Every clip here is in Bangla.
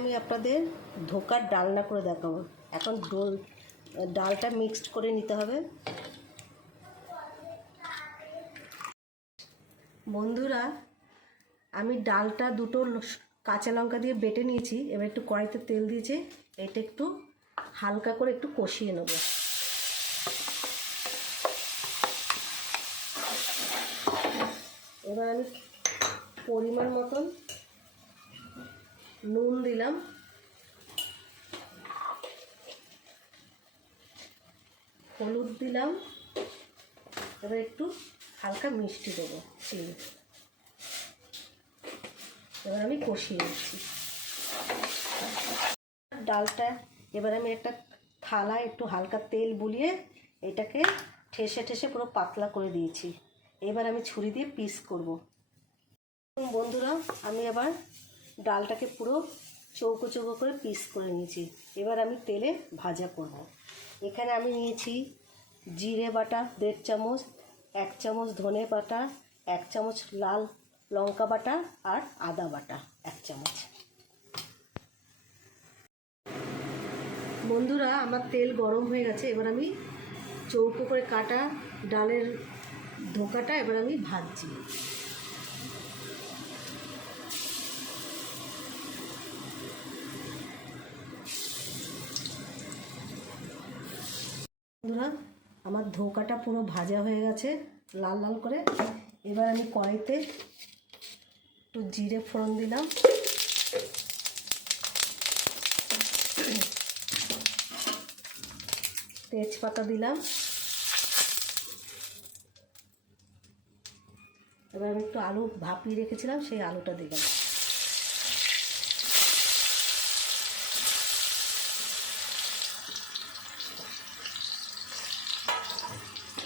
আমি আপনাদের ধোকার ডালনা করে দেখাবো। এখন ডালটা মিক্সড করে নিতে হবে। বন্ধুরা, আমি ডালটা দুটো কাঁচা লঙ্কা দিয়ে বেটে নিয়েছি। এবার একটু কড়াইতে তেল দিয়েছি, এটা একটু হালকা করে একটু কষিয়ে নেব। এবার আমি পরিমাণ মতন নুন দিলাম, হলুদ দিলাম, এবার একটু হালকা মিষ্টি দেবো চিনি। এবার আমি কষিয়ে নিচ্ছি ডালটা। এবার আমি একটা থালায় একটু হালকা তেল বুলিয়ে এটাকে ঠেসে ঠেসে পুরো পাতলা করে দিয়েছি। এবার আমি ছুরি দিয়ে পিস করব। বন্ধুরা, আমি আবার ডালটাকে পুরো চৌকো চৌকো করে পিস করে নিয়েছি। এবার আমি তেলে ভাজা করব। এখানে আমি নিয়েছি জিরে বাটা 1.5 চামচ, 1 চামচ ধনে বাটা, 1 চামচ লাল লঙ্কা বাটা আর আদা বাটা 1 চামচ। বন্ধুরা, আমার তেল গরম হয়ে গেছে। এবার আমি চৌকো করে কাটা ডালের ধোকাটা এবার আমি ভাজছি। বন্ধুরা, আমার ধোকাটা পুরো ভাজা হয়ে গেছে লাল লাল করে। এবার আমি কড়াইতে একটু জিরে ফোড়ন দিলাম, তেজপাতা দিলাম। এবার আমি একটু আলু ভাপিয়ে রেখেছিলাম, সেই আলুটা দিলাম।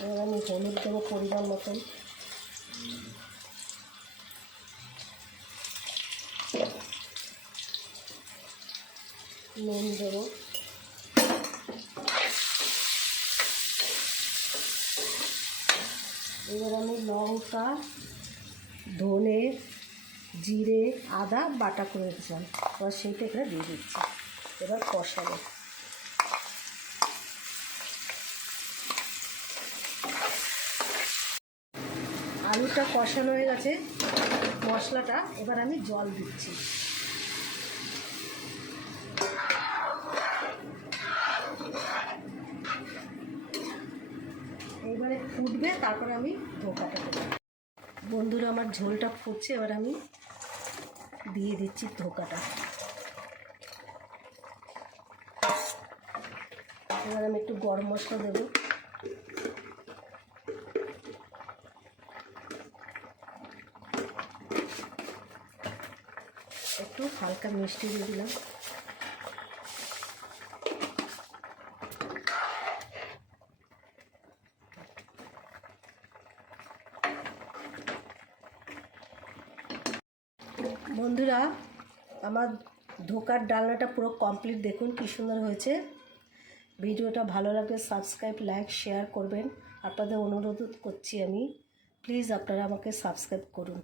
এবার আমি হলুদ দেবো পরিমাণ মতন, নুন দেবো, এবার আমি লঙ্কা, ধনে, জিরে, আদা বাটা করে রেখেছিলাম, এবার সেইটা এখানে দিয়ে দিচ্ছি। এবার কষাবো। আলুটা কষানো হয়ে গেছে মশলাটা, এবার আমি জল দিচ্ছি। এবারে ফুটবে, তারপরে আমি ধোকাটা দেবো। বন্ধুরা, আমার ঝোলটা ফুটছে, এবার আমি দিয়ে দিচ্ছি ধোকাটা। এবার আমি একটু গরম মশলা দেবো, একটু হালকা মিষ্টি দিয়ে দিলাম। বন্ধুরা, আমার ধোকার ডালনাটা পুরো কমপ্লিট, দেখুন কি সুন্দর হয়েছে। ভিডিওটা ভালো লাগলে সাবস্ক্রাইব, লাইক, শেয়ার করবেন। আপনাদের অনুরোধ করছি আমি, প্লিজ আপনারা আমাকে সাবস্ক্রাইব করুন।